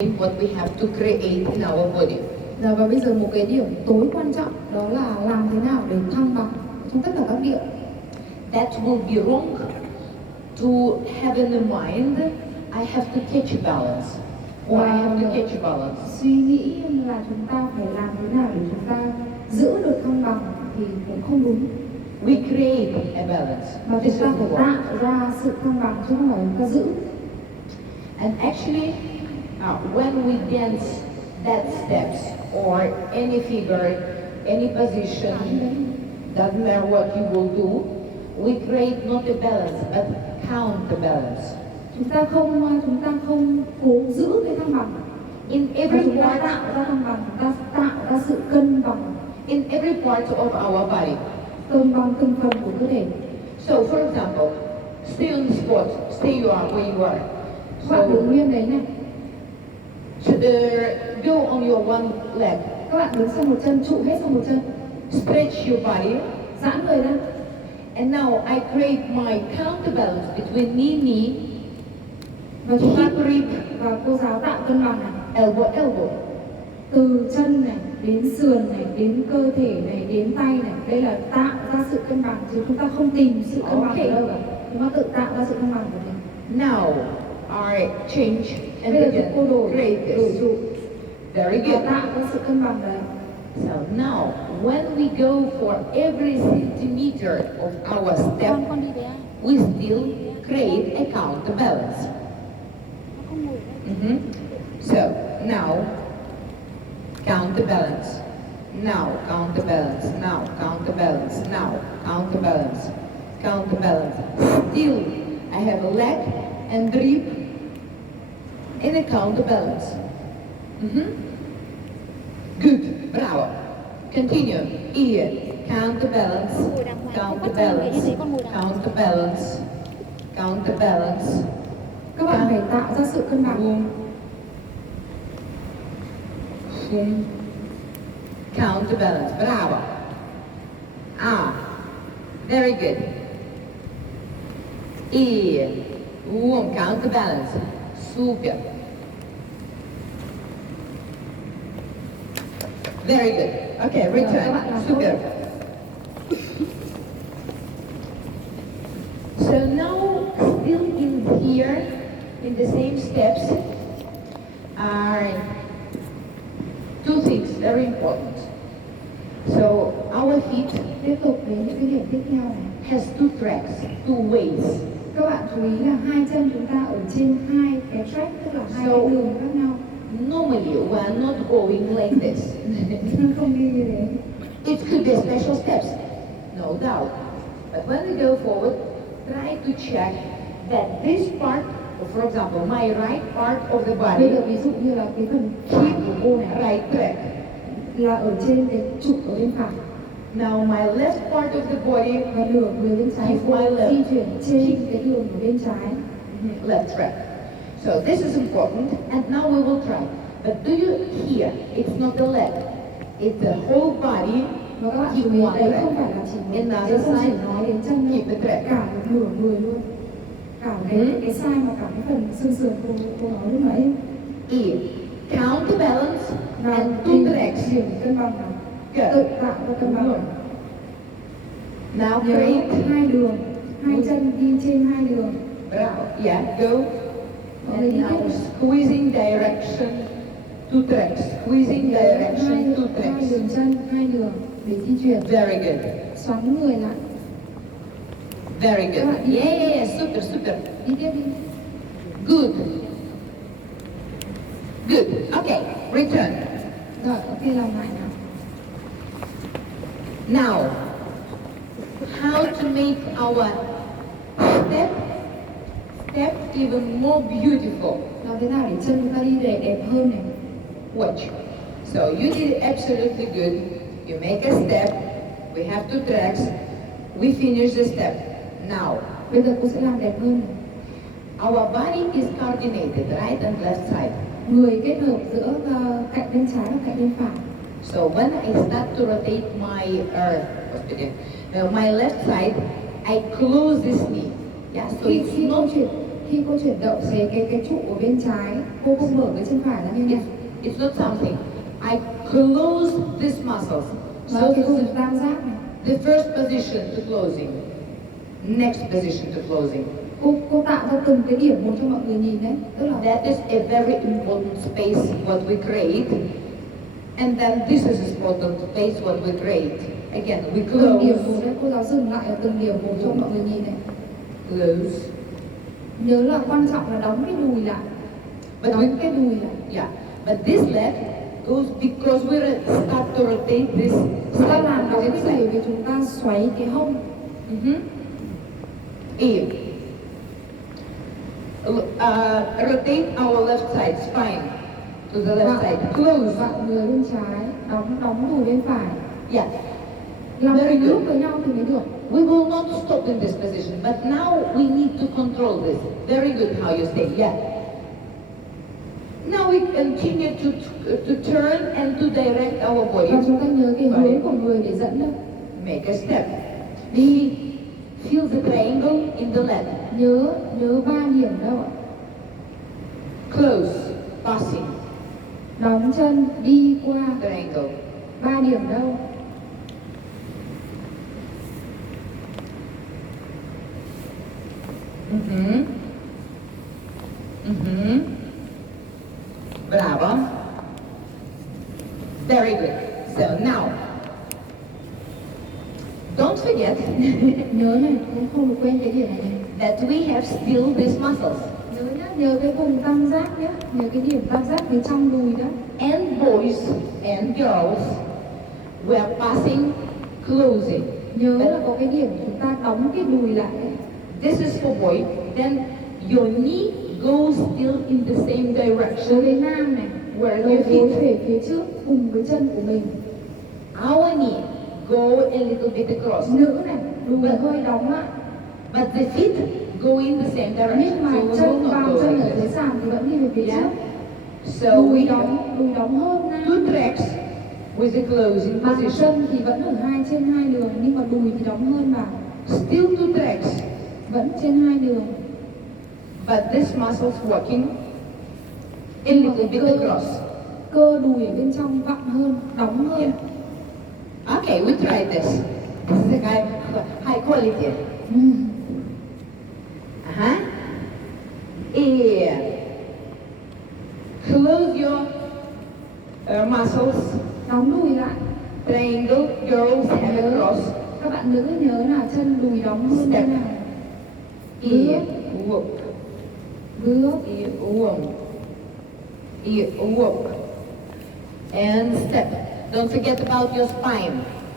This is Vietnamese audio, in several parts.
what we have to create in our body. Và bây giờ một cái điểm tối quan trọng đó là làm thế nào để thăng bằng trong tất cả các điểm. That will be wrong to have in the mind, I have to catch balance, or I have to catch balance. Suy nghĩ là chúng ta phải làm thế nào để chúng ta giữ được thăng bằng thì cũng không đúng. We create a balance. Mà This chúng is ta phải important. tạo ra sự thăng bằng chứ không phải chúng ta giữ. And actually, when we dance that steps or any figure, any position, doesn't matter what you will do, we create not a balance but counterbalance. Chúng ta không cố giữ cái thăng bằng. In Mà every chúng ta part, tạo ra thăng bằng, chúng ta tạo ra sự cân bằng, in every part of our body. cân bằng từng phần của cơ thể. So, for example, stay on the spot, stay you are where you are. Các bạn đứng nguyên đấy này. Go on your one leg, Các bạn đứng sang một chân, trụ hết sang một chân, stretch your body, giãn người ra. and now I create my counterbalance between knee, Và chúng ta hip, rib, và cô giáo tạo cân bằng này. elbow. Từ chân này đến sườn này đến cơ thể này đến tay này, đây là tạo ra sự cân bằng chứ chúng ta không tìm sự cân bằng ở đâu cả, chúng ta tự tạo ra sự cân bằng của mình. Now I change and Bây giờ chúng cô begin create đổi this. trụ Very và good. tạo ra sự cân bằng đấy. So now, when we go for every centimeter of our step, we still create a counterbalance. So now, counterbalance. Now, counterbalance. Now, counterbalance. Now, counterbalance. Counterbalance. Still, I have a leg and rib and a counterbalance. Good, bravo. Continue. Ear, counterbalance, counterbalance, counterbalance, counterbalance. Các bạn phải tạo ra sự cân bằng. Counterbalance, bravo. Very good. Ear, counterbalance, super. Very good. Okay, return. Super. So now, still in here, in the same steps, are two things very important. So our feet Tiếp tục đến những cái điểm tiếp theo này. has two tracks, two ways. Các bạn chú ý là hai chân chúng ta ở trên hai cái track, tức là hai cái đường khác nhau. Normally, we are not going like this. Không đi như thế. It could be special steps, no doubt. But when we go forward, try to check that this part, for example, my right part of the Bây body, giờ ví dụ như là cái phần phải của cô này right track. là ở trên cái trụ ở bên phải, Now my left part of the body, và nửa người bên trái Keep cô my left. di chuyển trên cái đường ở bên trái. left track. So this is important, and now we will try. But do you hear? It's not the leg, it's the whole body. Và các bạn Keep chú ý one đấy track. không phải là chỉ In một, the đấy other không chỉ side, nói đến chân đâu, keep the track. cả một nửa người luôn, cả cái sai mà cả cái phần xương sườn cô nói lúc nãy. Ear, counterbalance, Và and two tìm tracks. điểm cân bằng này, Good. tự tạo ra cân bằng này. Now Nhớ create. hai đường, hai chân đi trên hai đường. Bravo. Yeah, go. Mọi And người đi now tiếp này. squeezing direction, two tracks. Squeezing direction, hai two tracks. đường chân, hai đường để di chuyển, Very good. xoắn người lại. Very good. Các bạn đi Yeah, super, super. Đi tiếp đi. Good. Good. Okay, return. Rồi, ok, làm lại nào. Now, how to make our step even more beautiful? Làm thế nào để chân chúng ta đi để đẹp hơn này. Watch. So you did absolutely good. You make a step. We have two tracks. We finish the step. Now, Bây giờ cô sẽ làm đẹp hơn này. our body is coordinated, right and left side. Người kết hợp giữa cạnh bên trái và cạnh bên phải. So when I start to rotate my left side, I close this knee. Yeah, so Khi it's cô not chuyển khi cô chuyển động cái trụ ở bên trái, cô không mở cái chân phải ra như này. It's not something. I close these muscles. Nó So cái this vùng is tam giác này. the first position to closing. Next position to closing. Cô tạo ra từng cái điểm một cho mọi người nhìn đấy. Tức là That is a very important space what we create. And then this is important space what we create. Again, we từng điểm close. một đấy, cô giáo dừng lại ở từng điểm một cho mọi người nhìn này. Close. Nhớ là quan trọng là đóng cái đùi lại. But Đóng cái đùi lại. yeah. But this leg goes because we start to rotate this Chúng ta side làm đóng opposite cái đùi side. vì chúng ta xoáy cái hông. E. Rotate our left side spine to the left side. Close. Vặn người bên trái, đóng đùi bên phải. Yeah. Làm Very cùng lúc good. với nhau thì mới được. We will not stop in this position, but now we need to control this. Very good how you stay. Yeah. Now we continue to turn and to direct our body. Và chúng ta nhớ cái hướng của người để dẫn đâu. Make a step. Đi. Feel the triangle in the leg. Nhớ ba điểm đâu ạ? Close. Passing. Đóng chân đi qua Triangle. ba điểm đâu? Bravo. Very good. So now, don't forget Nhớ này, cũng không được quên cái điểm này. that we have still these muscles. Nhớ nhá, nhớ cái vùng tam giác nhé, nhớ cái điểm tam giác phía trong đùi đó. And boys and girls, we are passing, closing. Nhớ là có cái điểm chúng ta đóng cái đùi lại đấy. This is for boy. Then your knee goes still in the same Đối direction với nam này, where đầu your gối feet. về phía trước cùng với chân của mình. Our knee go a little bit across. Nữ này, đùi hơi đóng lại. But the feet go in the same direction. Nhưng mà So we will chân not vào go chân like ở this. dưới sàn thì vẫn đi về phía Yeah. trước. So we have Đùi đóng hơn nam. 2 tracks with the closing Bàn position. chân thì vẫn ở 2/2 đường nhưng mà đùi thì đóng hơn vào. Still 2 tracks, Vẫn trên 2 đường. but this muscle's working a little bit across. Cơ đùi ở bên trong vặn hơn, đóng hơn. Yeah. Okay, we try this. This is a high quality. Yeah. Close your muscles. Đóng đùi lại. Triangle, girls have a cross. Các bạn nữ nhớ là chân đùi đóng hơn thế nào. Ear, whoop. Bước. Ear, whoop. Ear, whoop. And step. Don't forget about your spine.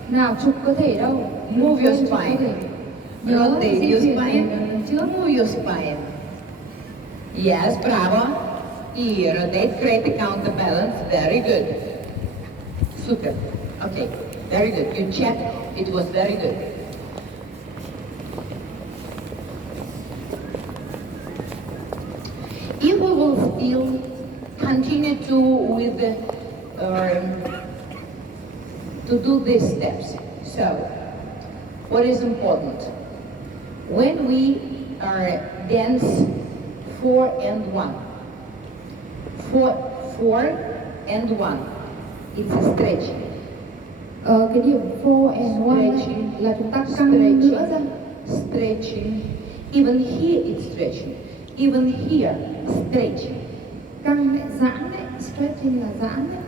Nào trục cơ thể đâu. Move your Trục cơ spine. thể. Nhớ Rotate di your chuyển spine. về trước. Move your spine. Yes, bravo. Ear, rotate, create a counterbalance. Very good. Super. Okay, very good. You checked. It was very good. If we will still continue to do these steps. So, what is important? When we dance 4 and 1, 4 and 1, it's a stretching. Cái điểm 4 and 1 Stretching. là chúng ta căng nữa ra. Stretching. Even here it's stretching. Even here, stretching. Căng lại, giãn lại. Stretching là giãn đấy.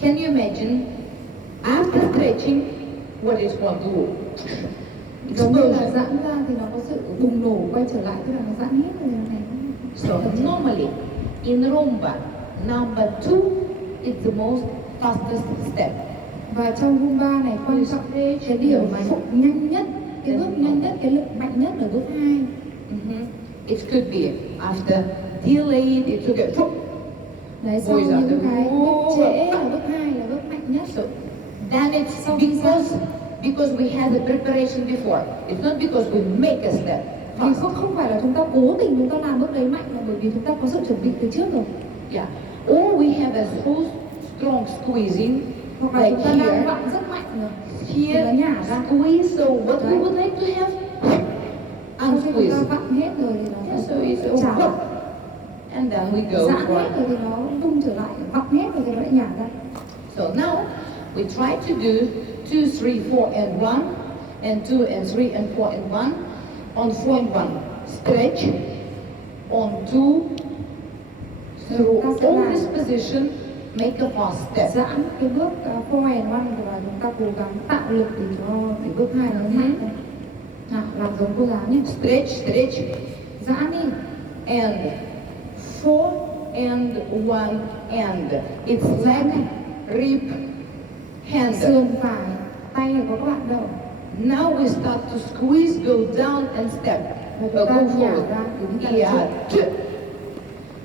Can you imagine? After stretching, what is one do? Giống như là Explosion. giãn ra thì nó có sự bùng nổ quay trở lại, tức là nó giãn hết rồi này. So normally, in rumba, number 2 is the most fastest step. Và trong Zumba này quan trọng cái điểm mà nhanh nhất, cái bước nhanh nhất, cái lực mạnh nhất ở bước 2. It could be after delayed, it's okay. Đấy, sau Ôi giời, những cái bước trễ ôi. là bước 2 là bước mạnh nhất. So then it's because we had the preparation before. It's not because we make a step. Vì không phải là chúng ta cố tình chúng ta làm bước đấy mạnh, mà bởi vì chúng ta có sự chuẩn bị từ trước rồi. Yeah. Or we have a so strong squeezing, Hoặc là like chúng ta đang here. vặn rất mạnh rồi. Here, Nó nhả ra. squeeze. So what we Right. would like to have Cho nên khi chúng ta squeeze. vặn hết rồi thì nó Yeah, so sẽ it's trả lại. and then we go Giãn for. hết rồi thì nó tung trở lại, vặn hết rồi thì nó lại nhả ra. So now we try to do 2, 3, 4 and 1, and 2 and 3 and 4 and 1. On 4 and 1, stretch. On 2, through all this position, make a fast step. Giãn cái bước 4 and 1 và chúng ta cố gắng tạo lực để bước 2 nó mạnh. Làm giống cô giáo nhé. Stretch. Giãn đi. And 4 and 1 and. It's leg, rib, hand. Sườn phải, tay của các bạn đâu. Now we start to squeeze, go down and step. Go forward. Yeah. 2.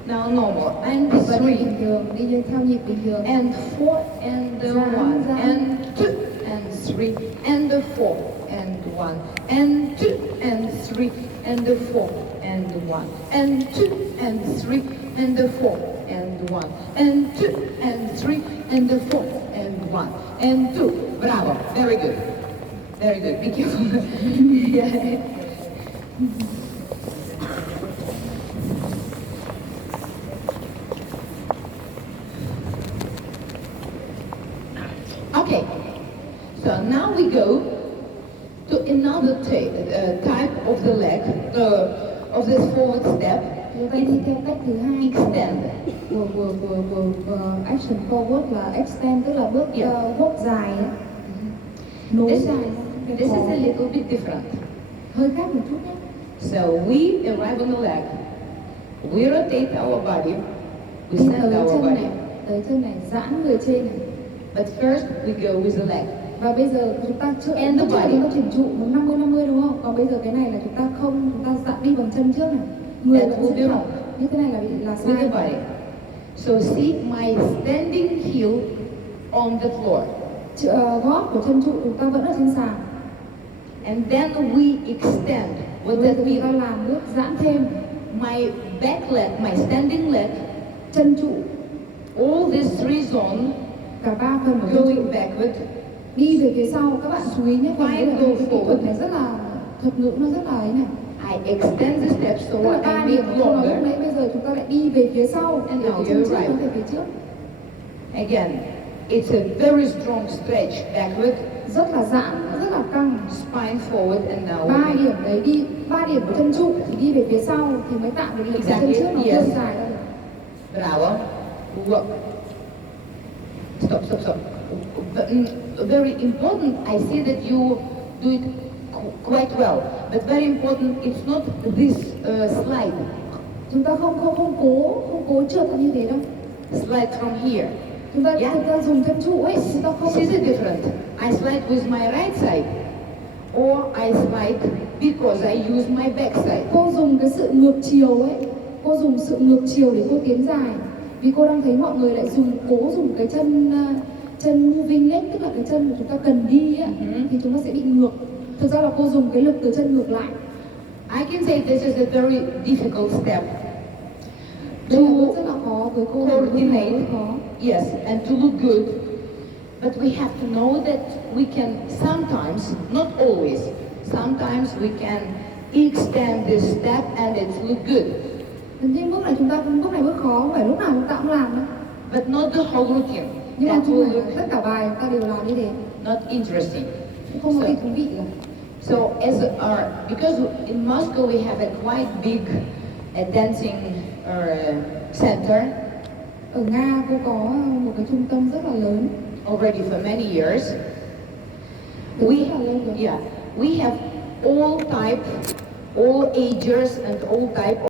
Now normal. And 3. Bình thường, đi theo nhịp bình thường. And 4 and 1 and 2 and 3 and 4 and 1 and 2 and 3 and 4 and 1 and 2 and 3 and 4 and 1 and 2 and 3 and 4 and 1 and 2. Bravo. Very good. Very good. Be careful. Yeah. Okay, so now we go to another type of the leg, of this forward step. Chúng ta đi theo cách thứ hai Extend. của action forward là extend, tức là bước hốt dài, nối This, dài. this is a little bit different. Hơi khác một chút nhé. So we arrive on the leg, we rotate our body, we Đi send tới our chân body. này, tới chân này, giãn người trên này. But first we go with the leg. Và bây giờ chúng ta chưa And the body. chúng ta chỉnh trụ 50-50 đúng không? Còn bây giờ cái này là chúng ta không, chúng ta giãn đi bằng chân trước này. Người That vẫn will sẽ be thẳng. wrong. Như thế này là With the sai. body. So see my standing heel on the floor. Gót của chân trụ chúng ta vẫn ở trên sàn. And then we extend. What Bây that giờ chúng ta means? làm bước giãn thêm. My back leg, my standing leg, Chân trụ, all these 3 zones cả 3 phần của chân trụ going backward. đi về phía sau. Các bạn chú ý nhé, còn cái Go kỹ thuật này rất là thuật ngữ, nó rất là ấy này. I extend the steps so Tức là 3 I điểm make mà tôi nói lúc longer. nãy, bây giờ chúng ta lại đi về phía sau. And Để now cái chân you're trước right. nó về phía trước. Again, it's a very strong stretch backward, Rất là giãn, rất là căng. spine forward, and now 3 we điểm đấy đi, 3 điểm của chân trụ thì đi về phía sau thì mới tạo được lực cho chân trước nó Yes. vươn dài ra được. bravo. Work. Stop. Very important. I see that you do it quite well, but very important. It's not this slide. Chúng ta không cố trượt như thế đâu. Slide from here. Chúng ta Yeah. dùng chân trụ ấy, chúng ta không. This is different. I slide with my right side, or I slide because I use my back side. Cô dùng cái sự ngược chiều ấy, cô dùng sự ngược chiều để cô tiến dài. Vì cô đang thấy mọi người lại cố dùng cái chân moving leg, tức là cái chân mà chúng ta cần đi ấy, thì chúng ta sẽ bị ngược. Thực ra là cô dùng cái lực từ chân ngược lại. I can say this is a very difficult step Đây là bước to rất là khó với cô, coordinate. rất khó. Yes, and to look good. But we have to know that we can sometimes, not always, sometimes we can extend this step and it look good. Nhưng bước này bước khó, không phải lúc nào chúng ta cũng làm đâu. But not the whole routine. Nhưng mà That không will phải là look tất cả bài chúng ta đều làm như thế. not interesting. Không có gì thú vị cả. So as our, because in Moscow we have a quite big dancing center Ở Nga cô có một cái trung tâm rất là lớn. already for many years. Từ We, rất là lâu rồi. yeah, we have all type, all ages and all type